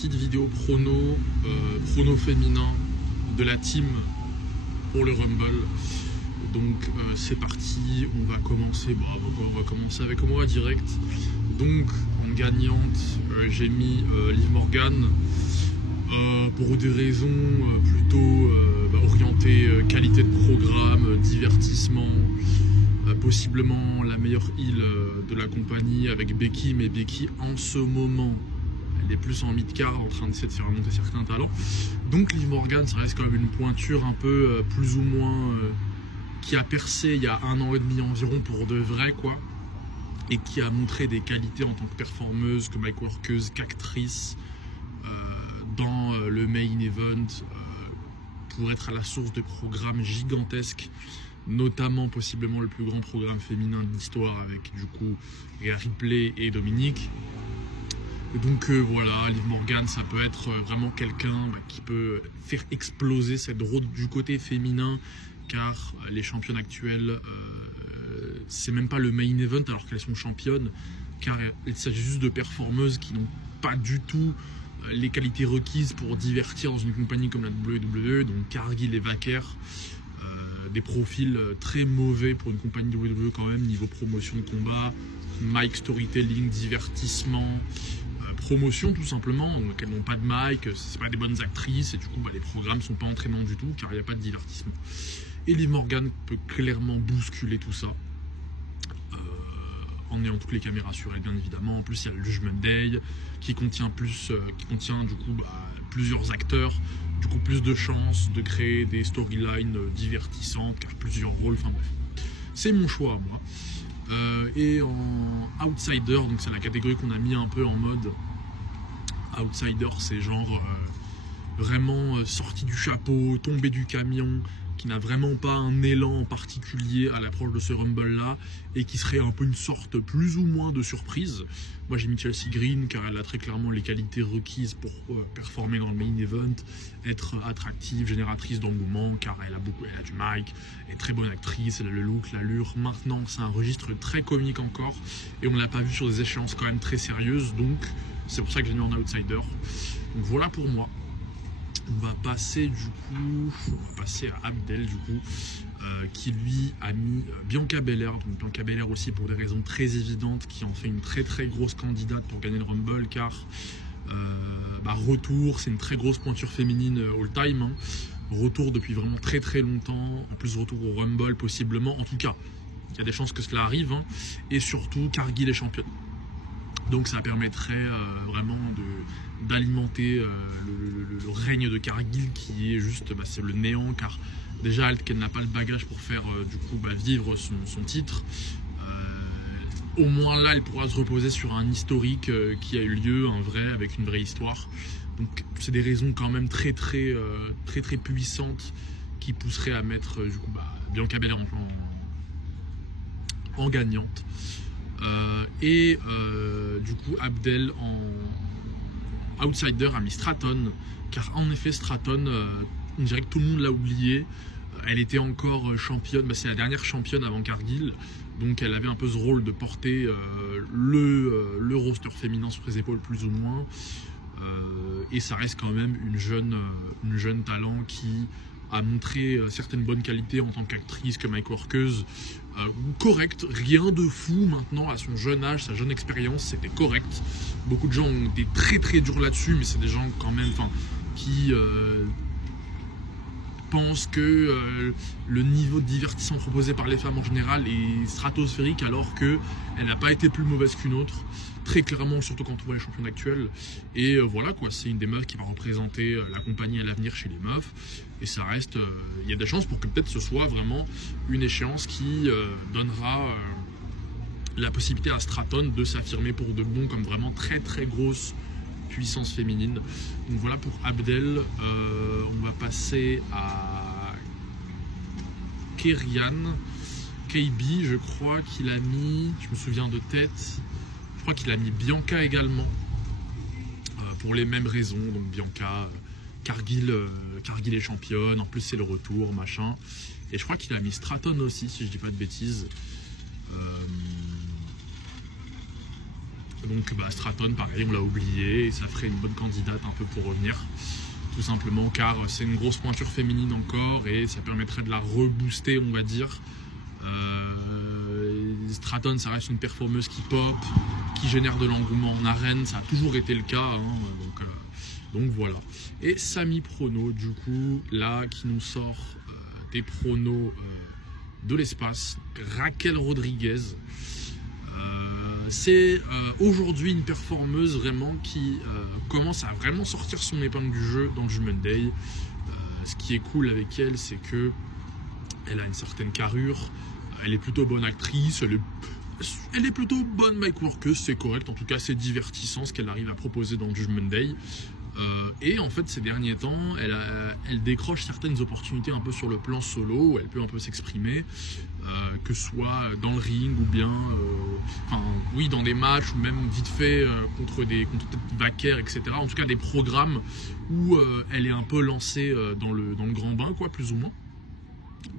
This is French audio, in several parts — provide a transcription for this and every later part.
Petite vidéo prono féminin de la team pour le Rumble. Donc c'est parti, on va commencer avec moi direct. Donc en gagnante, j'ai mis Liv Morgan pour des raisons plutôt orientées qualité de programme, divertissement, possiblement la meilleure heel de la compagnie avec Becky, mais Becky en ce moment elle est plus en mid-card en train d'essayer de faire remonter certains talents. Donc Liv Morgan, ça reste quand même une pointure un peu plus ou moins qui a percé il y a 1 an et demi environ pour de vrai quoi, et qui a montré des qualités en tant que performeuse, que mic workeuse, qu'actrice dans le main event pour être à la source de programmes gigantesques, notamment possiblement le plus grand programme féminin de l'histoire avec du coup Ripley et Dominique. Et donc voilà, Liv Morgan, ça peut être vraiment quelqu'un qui peut faire exploser cette route du côté féminin, car les championnes actuelles, c'est même pas le main event alors qu'elles sont championnes, car il s'agit juste de performeuses qui n'ont pas du tout les qualités requises pour divertir dans une compagnie comme la WWE, donc Cargill et Vaquer, des profils très mauvais pour une compagnie WWE quand même, niveau promotion de combat, mic, storytelling, divertissement, promotion tout simplement, donc elles n'ont pas de mic, c'est pas des bonnes actrices et du coup les programmes sont pas entraînants du tout car il n'y a pas de divertissement. Et Liv Morgan peut clairement bousculer tout ça en ayant toutes les caméras sur elle bien évidemment. En plus il y a le Judgment Day qui contient du coup plusieurs acteurs, du coup plus de chances de créer des storylines divertissantes car plusieurs rôles, enfin bref. C'est mon choix moi. Et en outsider, donc c'est la catégorie qu'on a mis un peu en mode outsider, c'est genre vraiment sorti du chapeau, tombé du camion, qui n'a vraiment pas un élan en particulier à l'approche de ce Rumble là et qui serait un peu une sorte plus ou moins de surprise. Moi j'ai mis Chelsea Green car elle a très clairement les qualités requises pour performer dans le main event, être attractive, génératrice d'engouement car elle a du mic, elle est très bonne actrice, elle a le look, l'allure. Maintenant c'est un registre très comique encore et on ne l'a pas vu sur des échéances quand même très sérieuses, donc c'est pour ça que j'ai mis en outsider. Donc voilà pour moi. On va passer à Abdel du coup, qui lui a mis Bianca Belair. Donc Bianca Belair aussi pour des raisons très évidentes, qui en fait une très très grosse candidate pour gagner le Rumble, car retour, c'est une très grosse pointure féminine all time. Hein. Retour depuis vraiment très très longtemps, en plus retour au Rumble possiblement, en tout cas, il y a des chances que cela arrive, hein. Et surtout Cargill est championne. Donc ça permettrait vraiment d'alimenter le règne de Cargill qui est juste c'est le néant, car déjà qu'elle n'a pas le bagage pour faire vivre son titre. Au moins là elle pourra se reposer sur un historique qui a eu lieu, un vrai, avec une vraie histoire. Donc c'est des raisons quand même très puissantes qui pousseraient à mettre Bianca Belair en gagnante. Du coup Abdel en outsider a mis Stratton, car en effet Stratton, on dirait que tout le monde l'a oublié. Elle était encore championne, c'est la dernière championne avant Cargill, donc elle avait un peu ce rôle de porter le roster féminin sur ses épaules plus ou moins, et ça reste quand même une jeune talent qui a montré certaines bonnes qualités en tant qu'actrice, que mic workeuse, correct, rien de fou maintenant à son jeune âge, sa jeune expérience, c'était correct. Beaucoup de gens ont été très durs là-dessus, mais c'est des gens quand même qui pensent que le niveau de divertissement proposé par les femmes en général est stratosphérique, alors qu'elle n'a pas été plus mauvaise qu'une autre, très clairement, surtout quand on voit les championnes actuelles. Et voilà quoi, c'est une des meufs qui va représenter la compagnie à l'avenir chez les meufs, et ça reste, il y a des chances pour que peut-être ce soit vraiment une échéance qui donnera la possibilité à Stratton de s'affirmer pour de bon comme vraiment très grosse puissance féminine. Donc voilà pour Abdel. On va passer à Kerian KB, je crois qu'il a mis, je me souviens de tête, je crois qu'il a mis Bianca également, pour les mêmes raisons. Donc Bianca, Cargill est championne, en plus c'est le retour, machin. Et je crois qu'il a mis Stratton aussi, si je dis pas de bêtises. Donc Stratton, pareil, on l'a oublié, et ça ferait une bonne candidate un peu pour revenir. Tout simplement car c'est une grosse pointure féminine encore, et ça permettrait de la rebooster, on va dire. Stratton, ça reste une performeuse qui pop, qui génère de l'engouement en arène, ça a toujours été le cas, hein, donc voilà. Et Sami Prono, du coup, là, qui nous sort des pronos de l'espace, Raquel Rodriguez. C'est aujourd'hui une performeuse vraiment qui commence à vraiment sortir son épingle du jeu dans le Judgment Day. Ce qui est cool avec elle, c'est que elle a une certaine carrure, elle est plutôt bonne actrice, elle est plutôt bonne mic workeuse, c'est correct, en tout cas c'est divertissant ce qu'elle arrive à proposer dans le Judgment Day. Et en fait ces derniers temps elle décroche certaines opportunités un peu sur le plan solo où elle peut un peu s'exprimer, que ce soit dans le ring ou bien dans des matchs ou même vite fait contre Vaquer, etc. En tout cas des programmes où elle est un peu lancée dans le grand bain, quoi, plus ou moins.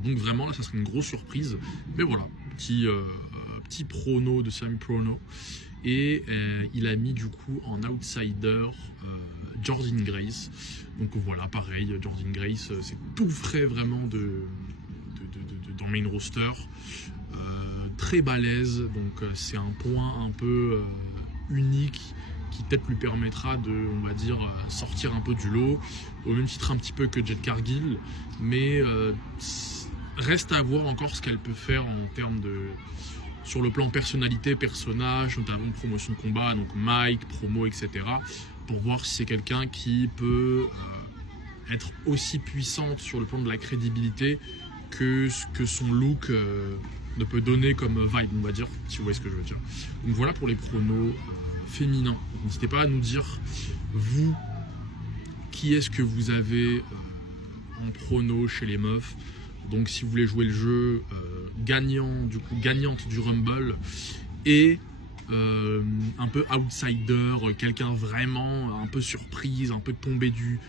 Donc vraiment là ça serait une grosse surprise, mais voilà, petit prono de Sami Prono. Et il a mis du coup en outsider Jordynne Grace. Donc voilà, pareil, Jordynne Grace, c'est tout frais vraiment dans main roster. Très balèze, donc c'est un point un peu unique qui peut-être lui permettra de, on va dire, sortir un peu du lot, au même titre un petit peu que Jade Cargill, mais reste à voir encore ce qu'elle peut faire en termes de... sur le plan personnalité, personnage, notamment promotion de combat, donc mic, promo, etc. Pour voir si c'est quelqu'un qui peut être aussi puissante sur le plan de la crédibilité que ce que son look ne peut donner comme vibe, on va dire, si vous voyez ce que je veux dire. Donc voilà pour les pronos féminins. N'hésitez pas à nous dire, vous, qui est-ce que vous avez en prono chez les meufs. Donc si vous voulez jouer le jeu gagnante du Rumble et un peu outsider, quelqu'un vraiment un peu surprise, un peu tombé du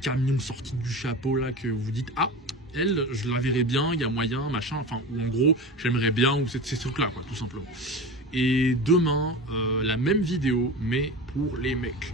camion, sorti du chapeau là, que vous dites ah elle je la verrais bien, il y a moyen, machin, enfin, ou en gros j'aimerais bien, ou ces trucs là, quoi, tout simplement. Et demain la même vidéo mais pour les mecs.